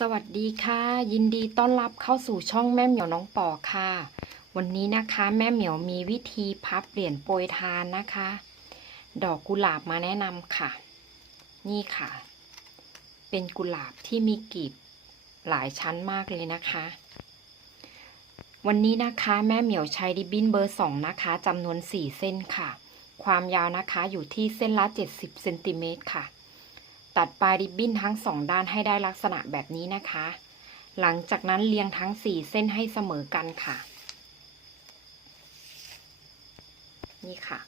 สวัสดีค่ะ ยินดีต้อนรับเข้าสู่ช่องแม่เหมียวน้องปอค่ะ วันนี้นะคะแม่เหมียวมีวิธีพับเหรียญโปรยทานนะคะ ดอกกุหลาบมาแนะนำค่ะ นี่ค่ะ เป็นกุหลาบที่มีกลีบหลายชั้นมากเลยนะคะ วันนี้นะคะแม่เหมียวใช้ริบบินเบอร์สองนะคะจำนวน4เส้นค่ะ ความยาวนะคะอยู่ที่เส้นละ70เซนติเมตรค่ะ ตัดปลายริบบิ้นทั้งสองด้านให้ได้ลักษณะแบบนี้นะคะ หลังจากนั้นเรียงทั้งสี่เส้นให้เสมอกันค่ะ นี่ค่ะ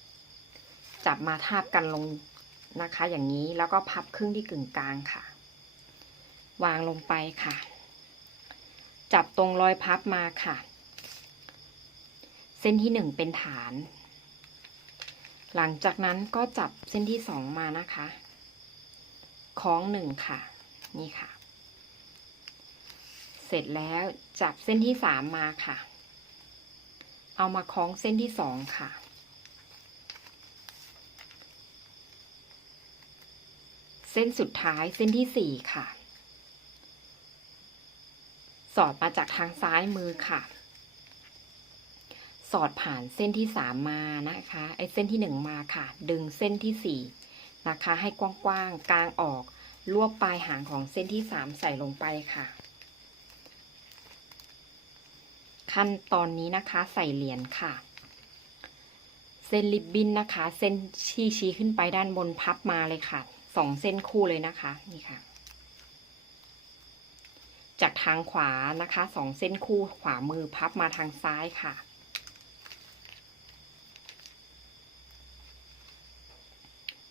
จับมาทาบกันลงนะคะ อย่างนี้แล้วก็พับครึ่งที่กึ่งกลางค่ะ วางลงไปค่ะ จับตรงรอยพับมาค่ะ เส้นที่หนึ่งเป็นฐาน หลังจากนั้นก็จับเส้นที่สองมานะคะ คล้องหนึ่งค่ะ นี่ค่ะ เสร็จแล้วจับเส้นที่สามมาค่ะ เอามาคล้องเส้นที่สองค่ะเส้นสุดท้ายเส้นที่สี่ค่ะ สอดมาจากทางซ้ายมือค่ะ สอดผ่านเส้นที่สามมานะคะไอ้เส้นที่หนึ่งมาค่ะ ดึงเส้นที่สี่นะคะ ให้กว้างๆกลางออก รวบปลายหางของเส้นที่สามใส่ลงไปค่ะ ขั้นตอนนี้นะคะใส่เหรียญค่ะ เส้นริบบิ้นนะคะ เส้นชี้ชี้ขึ้นไปด้านบนพับมาเลยค่ะสองเส้นคู่เลยนะคะนี่ค่ะ จากทางขวานะคะสองเส้นคู่ขวามือพับมาทางซ้ายค่ะ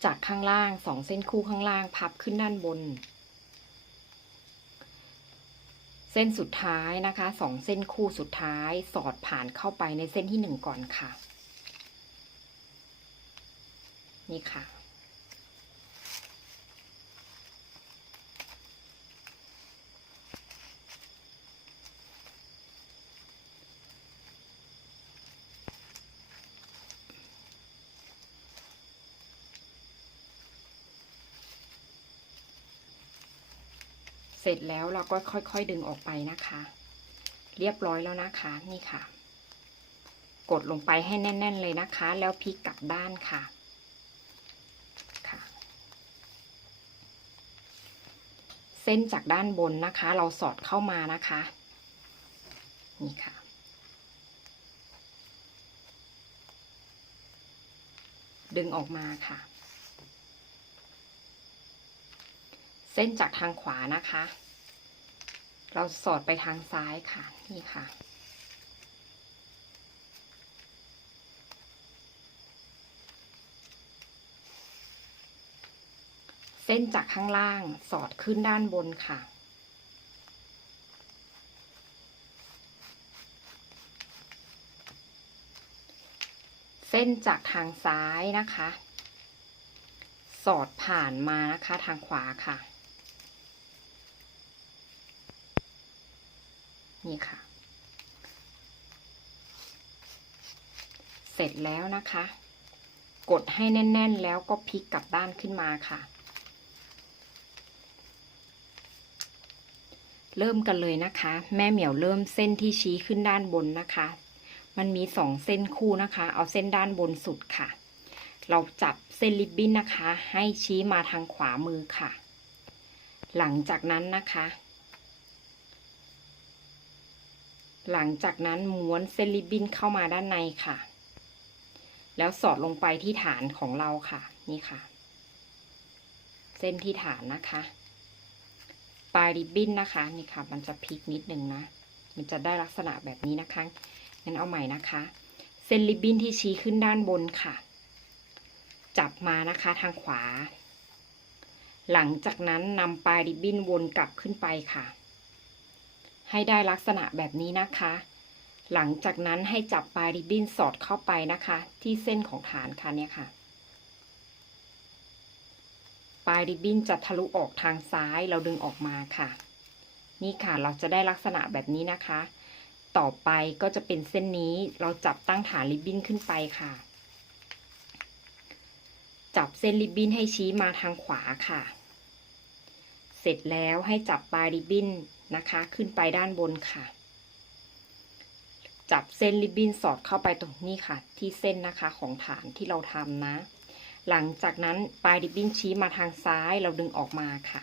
จากข้างล่างสองเส้นคู่ข้างล่างพับขึ้นด้านบน เส้นสุดท้ายนะคะสองเส้นคู่สุดท้ายสอดผ่านเข้าไปในเส้นที่หนึ่งก่อนค่ะ นี่ค่ะ ร็จแล้วเราก็ค่อยๆดึงออกไปนะคะ เรียบร้อยแล้วนะคะนี่ค่ะ กดลงไปให้แน่น ๆ เลยนะคะ แล้วพลิกกลับด้านค่ะค่ะ เส้นจากด้านบนนะคะ เราสอดเข้ามานะคะ นี่ค่ะดึงออกมาค่ะ เส้นจากทางขวานะคะ เราสอดไปทางซ้ายค่ะ นี่ค่ะ เส้นจากข้างล่างสอดขึ้นด้านบนค่ะ เส้นจากทางซ้ายนะคะ สอดผ่านมานะคะทางขวาค่ะ นี่ค่ะ เสร็จแล้วนะคะ กดให้แน่น ๆ แล้วก็พลิกกลับด้านขึ้นมาค่ะ เริ่มกันเลยนะคะ แม่เหมียวเริ่มเส้นที่ชี้ขึ้นด้านบนนะคะ มันมีสองเส้นคู่นะคะ เอาเส้นด้านบนสุดค่ะ เราจับเส้นริบบิ้นนะคะ ให้ชี้มาทางขวามือค่ะ หลังจากนั้นนะคะ หลังจากนั้นม้วนเส้นริบบิ้นเข้ามาด้านในค่ะ แล้วสอดลงไปที่ฐานของเราค่ะ นี่ค่ะ เส้นที่ฐานนะคะ ปลายริบบิ้นนะคะ นี่ค่ะ มันจะพลิกนิดนึงนะ มันจะได้ลักษณะแบบนี้นะคะ งั้นเอาใหม่นะคะ เส้นริบบิ้นที่ชี้ขึ้นด้านบนค่ะ จับมานะคะทางขวา หลังจากนั้นนำปลายริบบิ้นวนกลับขึ้นไปค่ะ ให้ได้ลักษณะแบบนี้นะคะ หลังจากนั้นให้จับปลายริบบิ้นสอดเข้าไปนะคะ ที่เส้นของฐานค่ะเนี่ยค่ะ ปลายริบบิ้นจะทะลุออกทางซ้ายเราดึงออกมาค่ะ นี่ค่ะเราจะได้ลักษณะแบบนี้นะคะ ต่อไปก็จะเป็นเส้นนี้เราจับตั้งฐานริบบิ้นขึ้นไปค่ะ จับเส้นริบบิ้นให้ชี้มาทางขวาค่ะ ร็จแล้วให้จับปลายริบบิ้นนะคะ ขึ้นไปด้านบนค่ะ จับเส้นริบบิ้นสอดเข้าไปตรงนี้ค่ะ ที่เส้นนะคะของฐานที่เราทำนะ หลังจากนั้นปลายริบบิ้นชี้มาทางซ้ายเราดึงออกมาค่ะ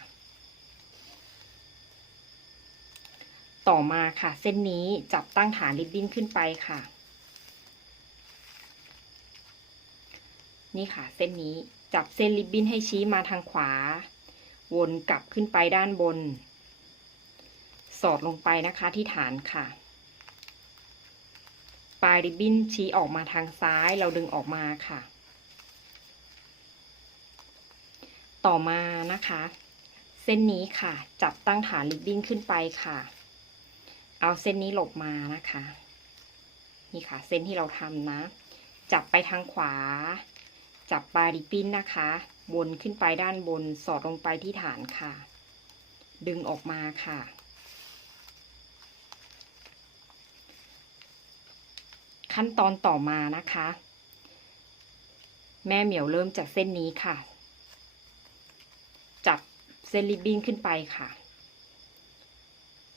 ต่อมาค่ะ เส้นนี้จับตั้งฐานริบบิ้นขึ้นไปค่ะ นี่ค่ะ เส้นนี้จับเส้นริบบิ้นให้ชี้มาทางขวา วนกลับขึ้นไปด้านบน สอดลงไปนะคะที่ฐานค่ะ ปลายริบบิ้นชี้ออกมาทางซ้ายเราดึงออกมาค่ะ ต่อมานะคะ เส้นนี้ค่ะ จับตั้งฐานริบบิ้นขึ้นไปค่ะ เอาเส้นนี้หลบมานะคะ นี่ค่ะ เส้นที่เราทำนะ จับไปทางขวา จับปลายริบบิ้นนะคะ วนขึ้นไปด้านบนสอดลงไปที่ฐานค่ะ ดึงออกมาค่ะ ขั้นตอนต่อมานะคะ แม่เหมียวเริ่มจากเส้นนี้ค่ะ จับเส้นริบบิ้นขึ้นไปค่ะ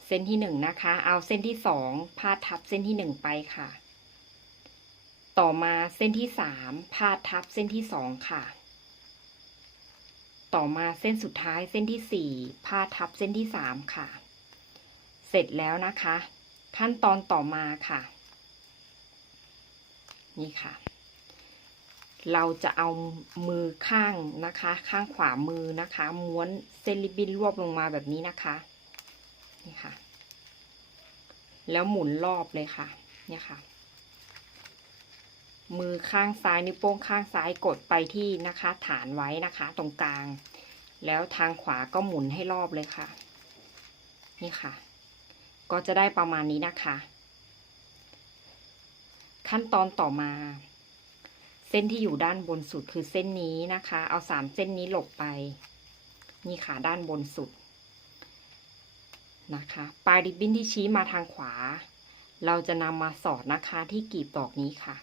เส้นที่หนึ่งนะคะ เอาเส้นที่สองพาดทับเส้นที่หนึ่งไปค่ะ ต่อมาเส้นที่สามพาดทับเส้นที่สองค่ะ ต่อมาเส้นสุดท้ายเส้นที่สี่พาดทับเส้นที่สามค่ะ เสร็จแล้วนะคะ ขั้นตอนต่อมาค่ะ นี่ค่ะ เราจะเอามือข้างนะคะ ข้างขวามือนะคะ ม้วนเส้นริบบิ้นรวบลงมาแบบนี้นะคะ นี่ค่ะ แล้วหมุนรอบเลยค่ะ เนี่ยค่ะ มือข้างซ้ายนิ้วโป้งข้างซ้ายกดไปที่นะคะ ฐานไว้นะคะ ตรงกลาง แล้วทางขวาก็หมุนให้รอบเลยค่ะ นี่ค่ะ ก็จะได้ประมาณนี้นะคะ ขั้นตอนต่อมา เส้นที่อยู่ด้านบนสุดคือเส้นนี้นะคะ เอาสามเส้นนี้หลบไป นี่ค่ะด้านบนสุดนะคะ ปลายริบบิ้นที่ชี้มาทางขวา เราจะนำมาสอดนะคะที่กีบดอกนี้ค่ะ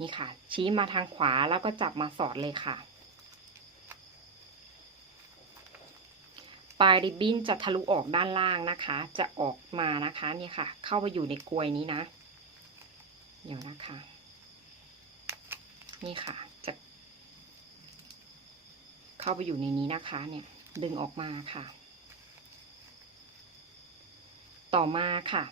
นี่ค่ะ ชี้มาทางขวาแล้วก็จับมาสอดเลยค่ะ ปลายริบบิ้นจะทะลุออกด้านล่างนะคะ จะออกมานะคะนี่ค่ะ เข้าไปอยู่ในกลวยนี้นะ เดี๋ยวนะคะ นี่ค่ะจะเข้าไปอยู่ในนี้นะคะเนี่ยดึงออกมาค่ะ ต่อมาค่ะ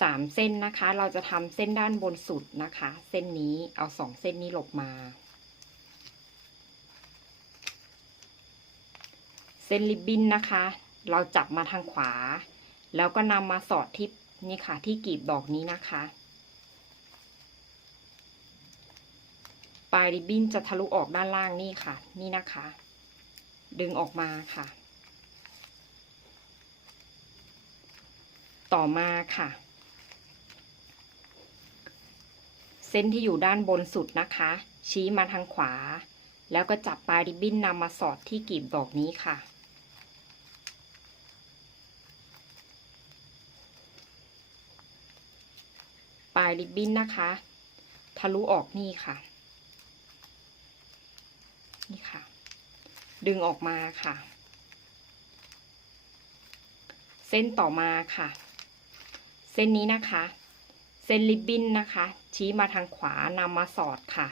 สามเส้นนะคะ เราจะทำเส้นด้านบนสุดนะคะ เส้นนี้เอาสองเส้นนี้หลบมา เส้นริบบิ้นนะคะ เราจับมาทางขวา แล้วก็นำมาสอดที่นี่ค่ะ ที่กีบดอกนี้นะคะ ปลายริบบิ้นจะทะลุออกด้านล่างนี่ค่ะ นี่นะคะ ดึงออกมาค่ะ ต่อมาค่ะ เส้นที่อยู่ด้านบนสุดนะคะ ชี้มาทางขวา แล้วก็จับปลายริบบิ้นนำมาสอดที่กีบดอกนี้ค่ะ ปลายริบบิ้นนะคะ ทะลุออกนี่ค่ะ นี่ค่ะ ดึงออกมาค่ะ เส้นต่อมาค่ะ เส้นนี้นะคะ เส้นริบบิ้นนะคะ ชี้มาทางขวานำมาสอดค่ะ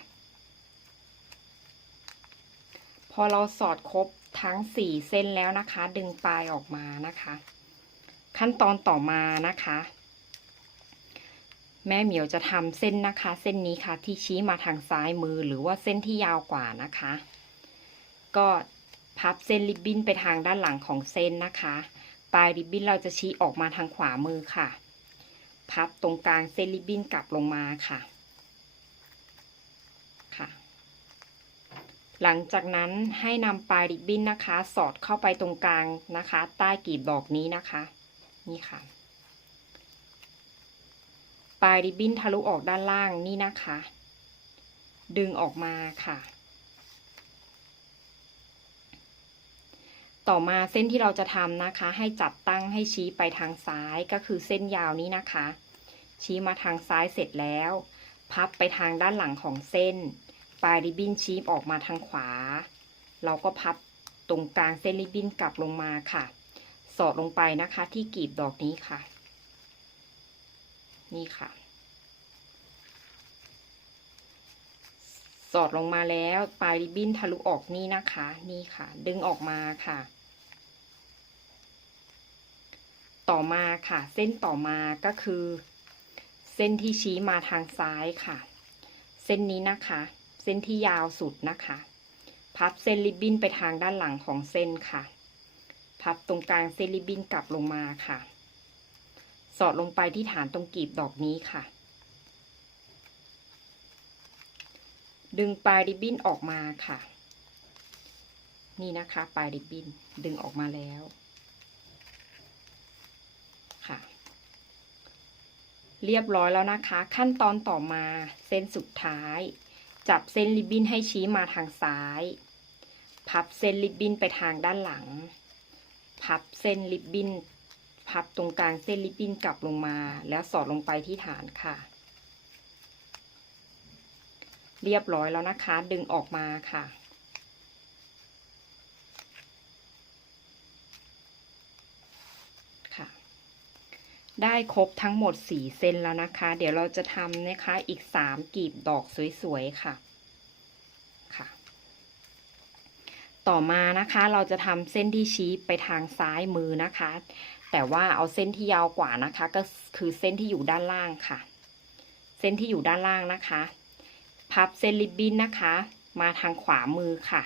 พอเราสอดครบทั้งสี่เส้นแล้วนะคะ ดึงปลายออกมานะคะ ขั้นตอนต่อมานะคะ แม่เหมียวจะทำเส้นนะคะ เส้นนี้ค่ะที่ชี้มาทางซ้ายมือหรือว่าเส้นที่ยาวกว่านะคะ ก็พับเส้นริบบิ้นไปทางด้านหลังของเส้นนะคะ ปลายริบบิ้นเราจะชี้ออกมาทางขวามือค่ะ พับตรงกลางเส้นริบบิ้นกลับลงมาค่ะ ค่ะ หลังจากนั้นให้นำปลายริบบิ้นนะคะ สอดเข้าไปตรงกลางนะคะ ใต้กีบดอกนี้นะคะ นี่ค่ะ ปลายริบบิ้นทะลุออกด้านล่างนี่นะคะ ดึงออกมาค่ะ ต่อมาเส้นที่เราจะทำนะคะ ให้จับตั้งให้ชี้ไปทางซ้ายก็คือเส้นยาวนี้นะคะ ชี้มาทางซ้ายเสร็จแล้ว พับไปทางด้านหลังของเส้น ปลายริบบิ้นชี้ออกมาทางขวา เราก็พับตรงกลางเส้นริบบิ้นกลับลงมาค่ะ สอดลงไปนะคะที่กลีบดอกนี้ค่ะ นี่ค่ะ สอดลงมาแล้วปลายริบบิ้นทะลุออกนี่นะคะ นี่ค่ะ ดึงออกมาค่ะ ต่อมาค่ะ เส้นต่อมาก็คือ เส้นที่ชี้มาทางซ้ายค่ะ เส้นนี้นะคะ เส้นที่ยาวสุดนะคะ พับเส้นริบบิ้นไปทางด้านหลังของเส้นค่ะ พับตรงกลางเส้นริบบิ้นกลับลงมาค่ะ สอดลงไปที่ฐานตรงกลีบดอกนี้ค่ะ ดึงปลายริบบิ้นออกมาค่ะ นี่นะคะ ปลายริบบิ้นดึงออกมาแล้วค่ะ เรียบร้อยแล้วนะคะ ขั้นตอนต่อมาเส้นสุดท้าย จับเส้นริบบิ้นให้ชี้มาทางซ้าย พับเส้นริบบิ้นไปทางด้านหลัง พับเส้นริบบิ้น พับตรงกลางเส้นริบบิ้นกลับลงมา แล้วสอดลงไปที่ฐานค่ะ เรียบร้อยแล้วนะคะ ดึงออกมาค่ะ ค่ะ ได้ครบทั้งหมดสี่เส้นแล้วนะคะ เดี๋ยวเราจะทำนะคะอีกสามกลีบดอกสวยๆค่ะค่ะ ต่อมานะคะเราจะทำเส้นที่ชี้ไปทางซ้ายมือนะคะ แต่ว่าเอาเส้นที่ยาวกว่านะคะ ก็คือเส้นที่อยู่ด้านล่างค่ะ เส้นที่อยู่ด้านล่างนะคะ พับเส้นริบบิ้นนะคะ มาทางขวามือค่ะ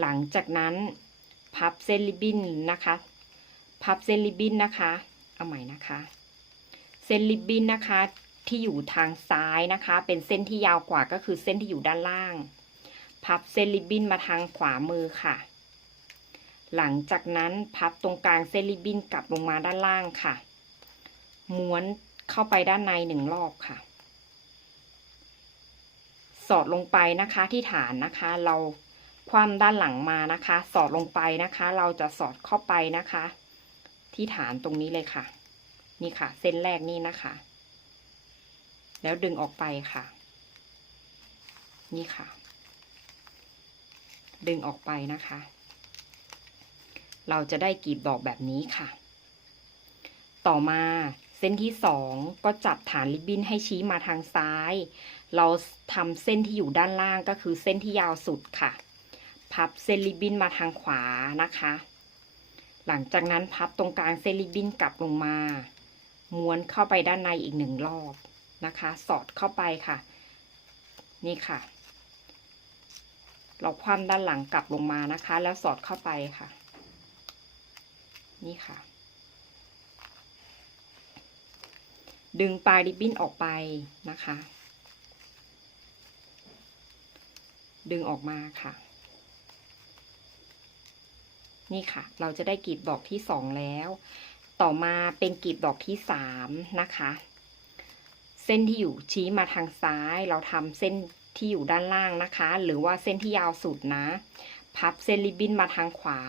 หลังจากนั้นพับเส้นริบบิ้นนะคะ พับเส้นริบบิ้นนะคะ เอาใหม่นะคะ เส้นริบบิ้นนะคะ ที่อยู่ทางซ้ายนะคะ เป็นเส้นที่ยาวกว่าก็คือเส้นที่อยู่ด้านล่าง พับเส้นริบบิ้นมาทางขวามือค่ะ หลังจากนั้นพับตรงกลางเส้นริบบิ้นกลับลงมาด้านล่างค่ะ ม้วนเข้าไปด้านในหนึ่งรอบค่ะ สอดลงไปนะคะที่ฐานนะคะ เราคว่ำด้านหลังมานะคะ สอดลงไปนะคะ เราจะสอดเข้าไปนะคะ ที่ฐานตรงนี้เลยค่ะ นี่ค่ะ เส้นแรกนี่นะคะ แล้วดึงออกไปค่ะ นี่ค่ะ ดึงออกไปนะคะ เราจะได้กลีบดอกแบบนี้ค่ะ ต่อมาเส้นที่สองก็จับฐานริบบิ้นให้ชี้มาทางซ้าย เราทำเส้นที่อยู่ด้านล่างก็คือเส้นที่ยาวสุดค่ะ พับเส้นริบบิ้นมาทางขวานะคะ หลังจากนั้นพับตรงกลางเส้นริบบิ้นกลับลงมา ม้วนเข้าไปด้านในอีกหนึ่งรอบนะคะ สอดเข้าไปค่ะ นี่ค่ะ เราคว่ำด้านหลังกลับลงมานะคะ แล้วสอดเข้าไปค่ะ นี่ค่ะ ดึงปลายริบบิ้นออกไปนะคะ ดึงออกมาค่ะ นี่ค่ะ เราจะได้กลีบดอกที่สองแล้ว ต่อมาเป็นกลีบดอกที่สามนะคะ เส้นที่อยู่ชี้มาทางซ้าย เราทำเส้นที่อยู่ด้านล่างนะคะ หรือว่าเส้นที่ยาวสุดนะ พับเส้นริบบิ้นมาทางขวา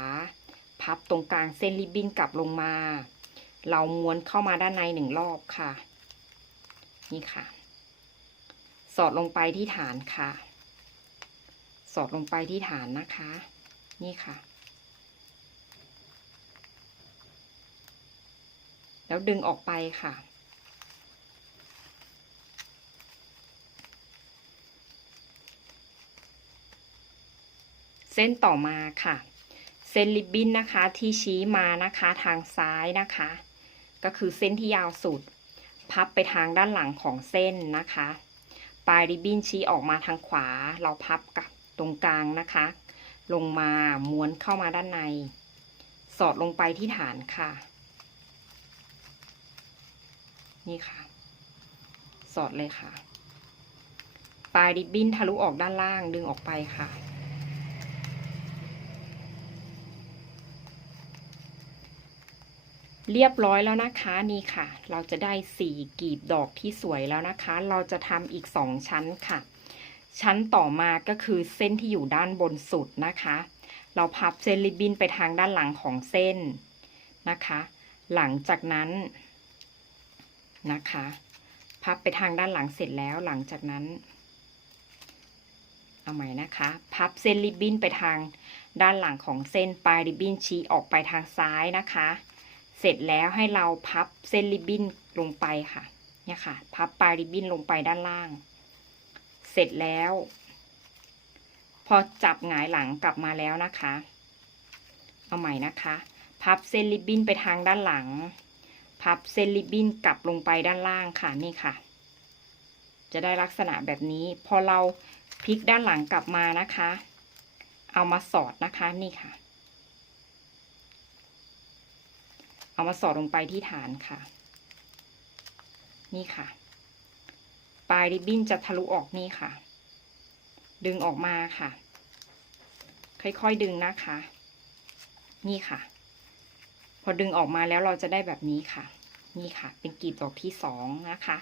พับตรงกลางเส้นริบบิ้นกลับลงมา เราม้วนเข้ามาด้านในหนึ่งรอบค่ะ นี่ค่ะ สอดลงไปที่ฐานค่ะ สอดลงไปที่ฐานนะคะ นี่ค่ะ แล้วดึงออกไปค่ะ เส้นต่อมาค่ะ เส้นริบบิ้นนะคะที่ชี้มานะคะทางซ้ายนะคะ ก็คือเส้นที่ยาวสุด พับไปทางด้านหลังของเส้นนะคะ ปลายริบบิ้นชี้ออกมาทางขวา เราพับกับตรงกลางนะคะ ลงมาม้วนเข้ามาด้านใน สอดลงไปที่ฐานค่ะ นี่ค่ะ สอดเลยค่ะ ปลายริบบิ้นทะลุออกด้านล่างดึงออกไปค่ะ เรียบร้อยแล้วนะคะนี่ค่ะ เราจะได้สี่กลีบดอกที่สวยแล้วนะคะ เราจะทำอีกสองชั้นค่ะ ชั้นต่อมาก็คือเส้นที่อยู่ด้านบนสุดนะคะ เราพับเส้นริบบิ้นไปทางด้านหลังของเส้นนะคะ หลังจากนั้น นะคะ พับไปทางด้านหลังเสร็จแล้วหลังจากนั้น เอาใหม่นะคะ พับเส้นริบบิ้นไปทางด้านหลังของเส้นปลายริบบิ้นชี้ออกไปทางซ้ายนะคะ เสร็จแล้วให้เราพับเส้นริบบิ้นลงไปค่ะ เนี่ยค่ะ พับปลายริบบิ้นลงไปด้านล่าง เสร็จแล้ว พอจับหงายหลังกลับมาแล้วนะคะ เอาใหม่นะคะ พับเส้นริบบิ้นไปทางด้านหลัง พับเส้นริบบิ้นกลับลงไปด้านล่างค่ะนี่ค่ะ จะได้ลักษณะแบบนี้ พอเราพลิกด้านหลังกลับมานะคะ เอามาสอดนะคะนี่ค่ะ เอามาสอดลงไปที่ฐานค่ะ นี่ค่ะ ปลายริบบิ้นจะทะลุออกนี่ค่ะ ดึงออกมาค่ะ ค่อยๆดึงนะคะ นี่ค่ะ อดึงออกมาแล้วเราจะได้แบบนี้ค่ะ นี่ค่ะ เป็นกลีบดอกที่สองนะคะ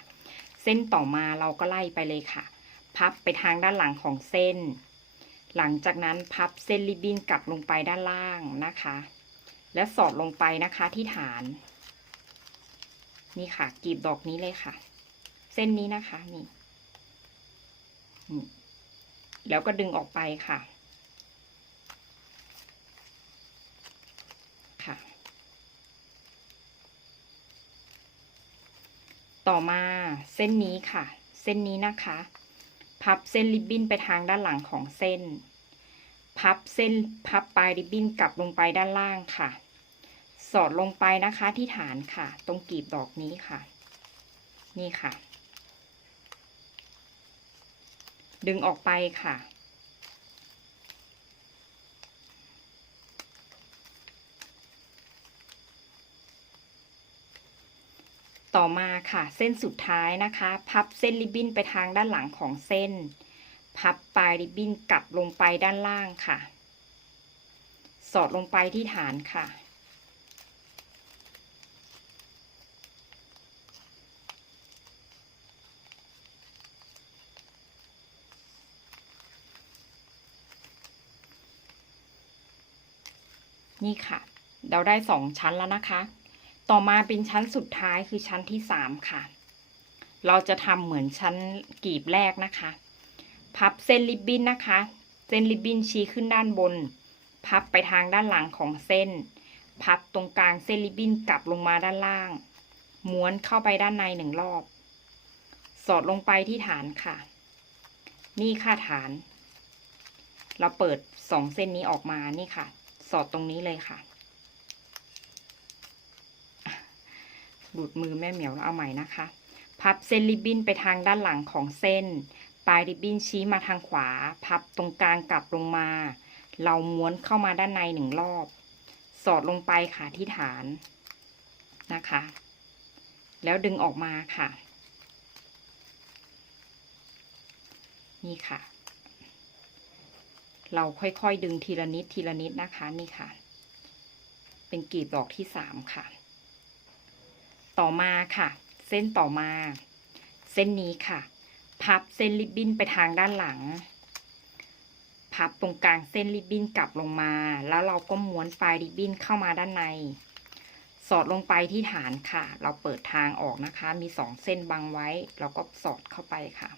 เส้นต่อมาเราก็ไล่ไปเลยค่ะ พับไปทางด้านหลังของเส้น หลังจากนั้นพับเส้นริบบิ้นกลับลงไปด้านล่างนะคะ และสอดลงไปนะคะที่ฐาน นี่ค่ะกลีบดอกนี้เลยค่ะ เส้นนี้นะคะนี่นี่แล้วก็ดึงออกไปค่ะ ต่อมาเส้นนี้ค่ะ เส้นนี้นะคะ พับเส้นริบบิ้นไปทางด้านหลังของเส้น พับเส้นพับปลายริบบิ้นกลับลงไปด้านล่างค่ะ สอดลงไปนะคะที่ฐานค่ะ ตรงกลีบดอกนี้ค่ะ นี่ค่ะ ดึงออกไปค่ะ ต่อมาค่ะ เส้นสุดท้ายนะคะ พับเส้นริบบิ้นไปทางด้านหลังของเส้น พับปลายริบบิ้นกลับลงไปด้านล่างค่ะ สอดลงไปที่ฐานค่ะ นี่ค่ะ เราได้สองชั้นแล้วนะคะ ต่อมาเป็นชั้นสุดท้ายคือชั้นที่สามค่ะ เราจะทำเหมือนชั้นกลีบแรกนะคะ พับเส้นริบบิ้นนะคะ เส้นริบบิ้นชี้ขึ้นด้านบน พับไปทางด้านหลังของเส้น พับตรงกลางเส้นริบบิ้นกลับลงมาด้านล่าง ม้วนเข้าไปด้านในหนึ่งรอบ สอดลงไปที่ฐานค่ะ นี่ค่ะฐาน เราเปิดสองเส้นนี้ออกมานี่ค่ะ สอดตรงนี้เลยค่ะ หลุดมือแม่เหมียวแล้วเอาใหม่นะคะ พับเส้นริบบิ้นไปทางด้านหลังของเส้น ปลายริบบิ้นชี้มาทางขวา พับตรงกลางกลับลงมา เราม้วนเข้ามาด้านในหนึ่งรอบ สอดลงไปค่ะที่ฐานนะคะ แล้วดึงออกมาค่ะ นี่ค่ะ เราค่อยๆดึงทีละนิดทีละนิดนะคะนี่ค่ะ เป็นกลีบดอกที่สามค่ะ ต่อมาค่ะ เส้นต่อมา เส้นนี้ค่ะ พับเส้นริบบิ้นไปทางด้านหลัง พับตรงกลางเส้นริบบิ้นกลับลงมา แล้วเราก็ม้วนปลายริบบิ้นเข้ามาด้านใน สอดลงไปที่ฐานค่ะ เราเปิดทางออกนะคะ มีสองเส้นบังไว้ เราก็สอดเข้าไปค่ะ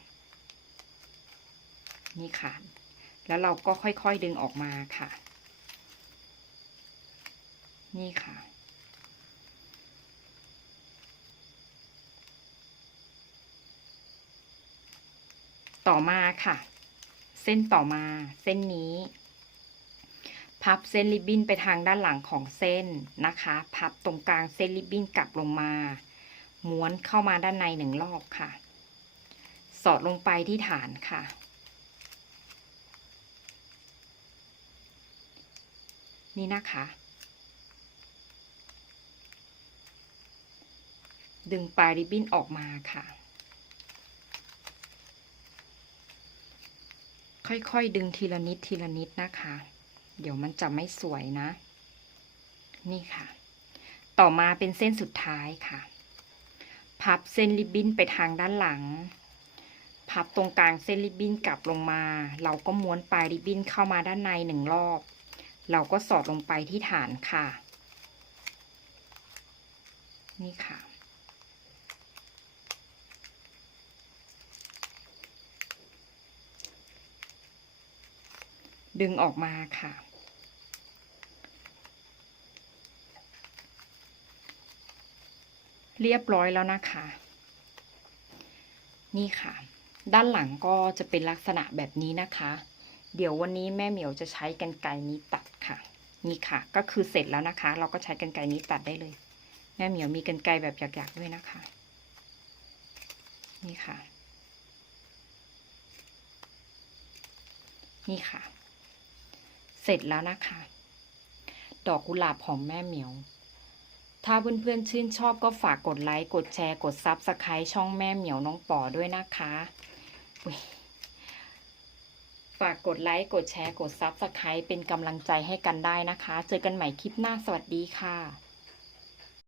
นี่ค่ะ แล้วเราก็ค่อยๆดึงออกมาค่ะ นี่ค่ะ ต่อมาค่ะ เส้นต่อมา เส้นนี้ พับเส้นริบบิ้นไปทางด้านหลังของเส้นนะคะ พับตรงกลางเส้นริบบิ้นกลับลงมา ม้วนเข้ามาด้านในหนึ่งรอบค่ะ สอดลงไปที่ฐานค่ะ นี่นะคะ ดึงปลายริบบิ้นออกมาค่ะ ค่อยๆดึงทีละนิดทีละนิดนะคะ เดี๋ยวมันจะไม่สวยนะ นี่ค่ะ ต่อมาเป็นเส้นสุดท้ายค่ะ พับเส้นริบบิ้นไปทางด้านหลัง พับตรงกลางเส้นริบบิ้นกลับลงมา เราก็ม้วนปลายริบบิ้นเข้ามาด้านในหนึ่งรอบ เราก็สอดลงไปที่ฐานค่ะ นี่ค่ะ ดึงออกมาค่ะ เรียบร้อยแล้วนะคะ นี่ค่ะ ด้านหลังก็จะเป็นลักษณะแบบนี้นะคะ เดี๋ยววันนี้แม่เหมียวจะใช้กันไกนี้ตัดค่ะ นี่ค่ะ ก็คือเสร็จแล้วนะคะ เราก็ใช้กันไกนี้ตัดได้เลย แม่เหมียวมีกันไกแบบหยักๆด้วยนะคะ นี่ค่ะนี่ค่ะ สร็จแล้วนะคะ ดอกกุหลาบของแม่เหมียว ถ้าเพื่อนๆชื่นชอบก็ฝากกดไลค์กดแชร์กดซับสไครต์ช่องแม่เหมียวน้องป๋อด้วยนะคะฝากกดไลค์กดแชร์กดซับสไครต์เป็นกำลังใจให้กันได้นะคะ เจอกันใหม่คลิปหน้าสวัสดีค่ะ